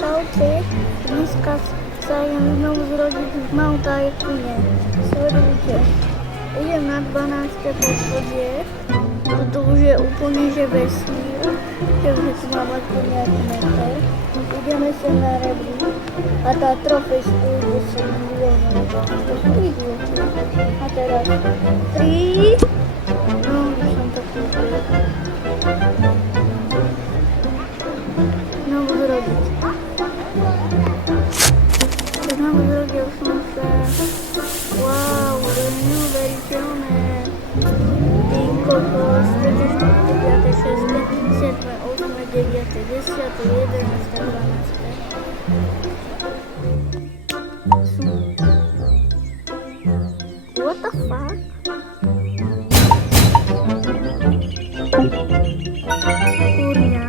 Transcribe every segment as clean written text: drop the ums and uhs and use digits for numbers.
Čaute, dneska sa idem znovu zrodiť v Mount Aitune. Sledujte, idem na 12. poschodie, toto už je úplne že vesmír, keďže tu mám aspoň nejaký meter. Ideme sa na rebrík a tá trofej stojí 10 miliónov. To sú idioti. A teraz 3, no už som to kúpil. Znovu zrobiť. Znovu zrodil som sa. Wow, to je neuveriteľné. Ty kokos, 4, 5, 6, 7, 8, 9, 10, 11, 12. What the fuck? Kurňa.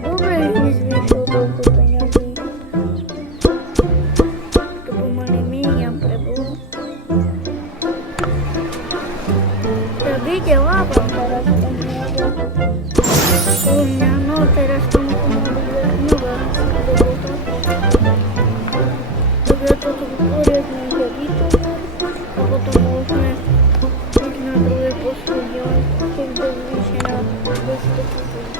Dobre, mi zvyšil toľko peňazí. To pomaly míňam pre Boha. Ja vydelávam teraz tam nejako. Kurňa, no teraz tomu pomaly znova dobota. Tak ja toto poriadne ide vytomám a potom môžeme ísť na druhé poschodie, keď to zvýši na 200 000.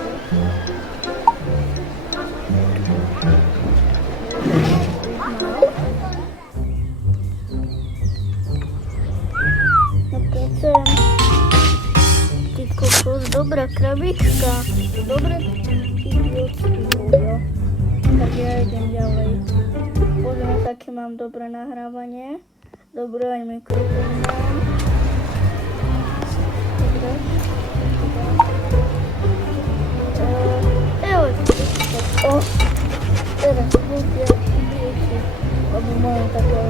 Ty kokos, dobrá krabička. Dobre, idiotský bojo. Tak ja idem ďalej. Pozrieme sa, aké mám dobré nahrávanie. Dobre, aj mikrofón mám. Dobre. Teraz budia idioti. Lebo mám takého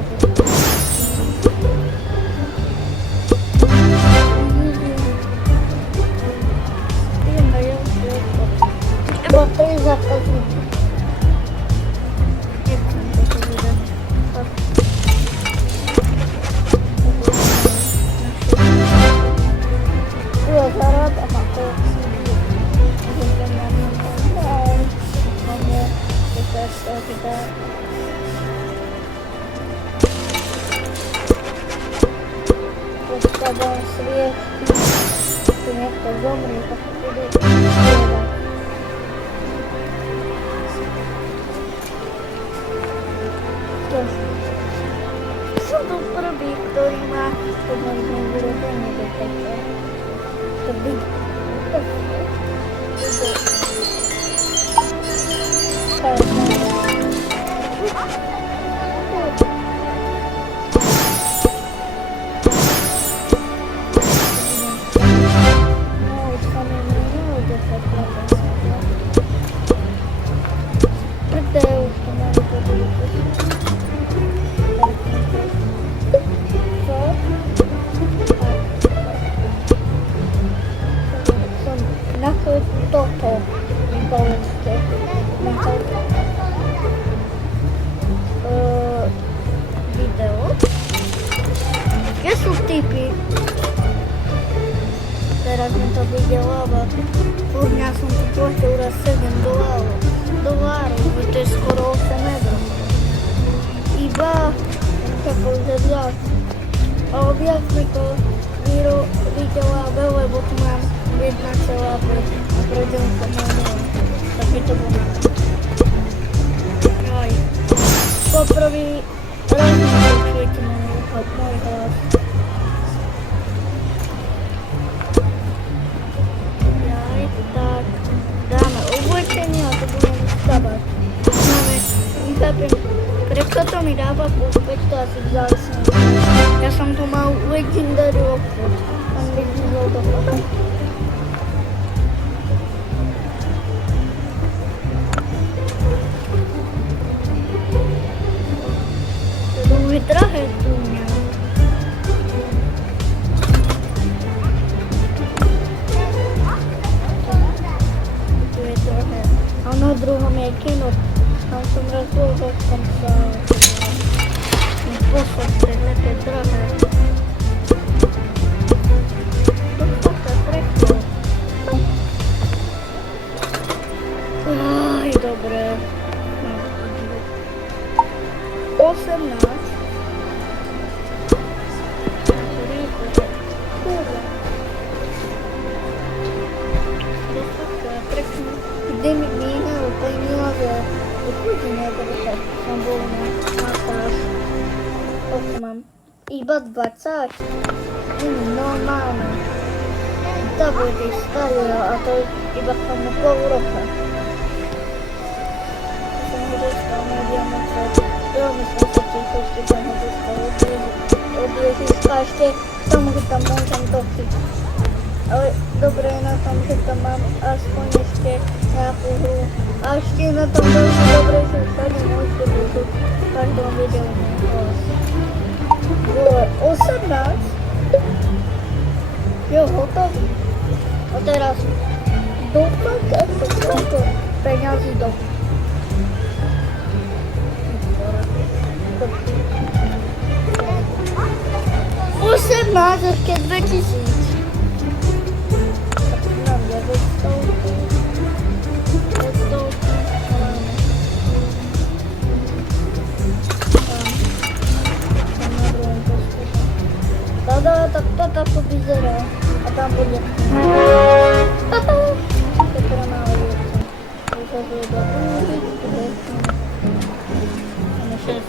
Bo to jest zakaznik. Nie chcę tego wydać. Było zaraz, aha, to Podstawiam sobie, jak to zomrę, to wtedy Som tu prvý, ktorý má pomôžne vyrodenie do tejto. To by... Toto vybavenské video. Kde sú typy? Teraz mi to vydeláva. Kurňa som tu platil raz $7. To je skoro 8 eur. Iba takože viac. Ale viac mi to vydeláva, lebo tu mám 1,5 a prejdem sa na tak mi to bolo. Aj. Poprvý raz mi počujete môj hlas. Aj, tak. Dáme oblečenie a to budeme stavať. Máme, nechápem, prečo to mi dáva plus 500 asi vzácne. Ja som tu mal legendary obchod. Tam by bol dochod. Je drahé tu mňa. Tu je drahé. A na druhom je kino. Tam som raz bol, tak tam sa posadte, to je drahé. To je také preklo. to mám? Iba 20? Normálne. To bude staré a to iba k tomu pol roka. Som ho dostal na diamante. Veľmi som sa ticho, že som ho dostal od Ježiška. Ešte k tomu, že tam môžem dochyť. Ale dobre je na tom, že tam mám aspoň ešte nejakú hru. A ešte na tom veľmi dobre, že všade môžete počuť v každom videu môj hlas. Bolo 18. Jo, hotový. A teraz doplň, koľko peňazí do. 18, ešte 2000. Tak to vyzerá. A tam bude. To je teda malé vieca. To sa zvedá. Máme 6.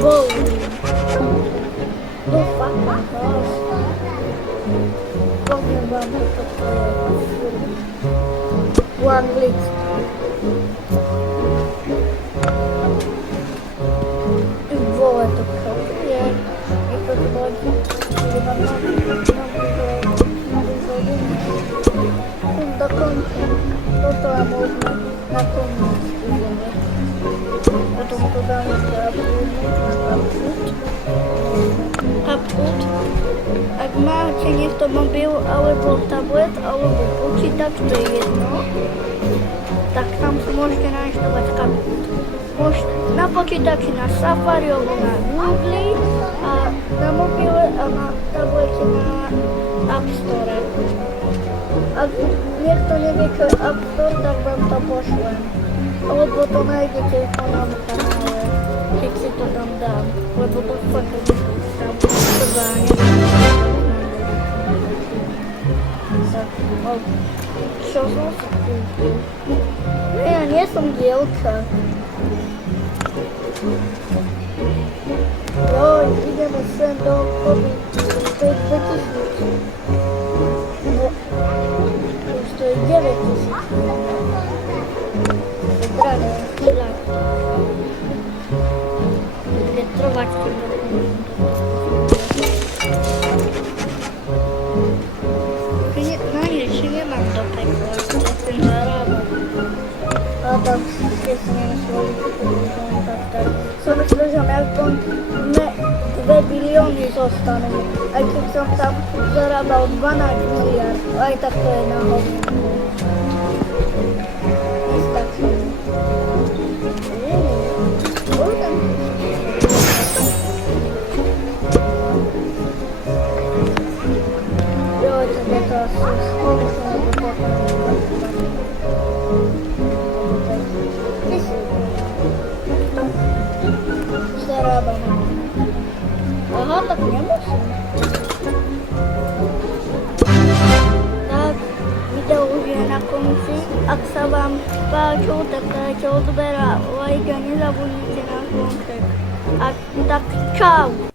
Wow. No fakt. Poviem vám, že toto je v anglicku. Vole, to kapuje. Je to chodí. Je vám dokončím. Toto a možno nakoniec ideme. Potom to dáme upload. Ak máte niekto mobil, alebo tablet, alebo počítač, to je jedno, tak tam si môžete nainštalovať Capcut. Môžete na počítači na Safari alebo na Google a na mobile a na tablete na App Store. Ak niekto nevie, čo je App Store, tak vám to pošlem. Alebo to nájdete v mojom kanále, keď si to tam dám. Lebo to fakt tam trvá, čo som si kúpil? Ja nie som dievča. Joj, ideme sem do obchodu. To je 2000. No, už to je 9000. To je drahé, chvíľak. Bude trvať, keď na niečo nemám do pekla, ja sem zarábam. A tak si nemyslel, tak. Som myslel, že mi aspoň 2 bilióny zostanú. Aj keď som tam zarábal 12 miliard, aj tak to je na hovno. Nestačí. Joj, tak je to asi spoločné, lebo potom zarábame. Aha, tak nemusím. Tak, video už je na konci. Ak sa vám páčilo, tak dajte odber a like a nezabudnite na zvonček. A tak čau.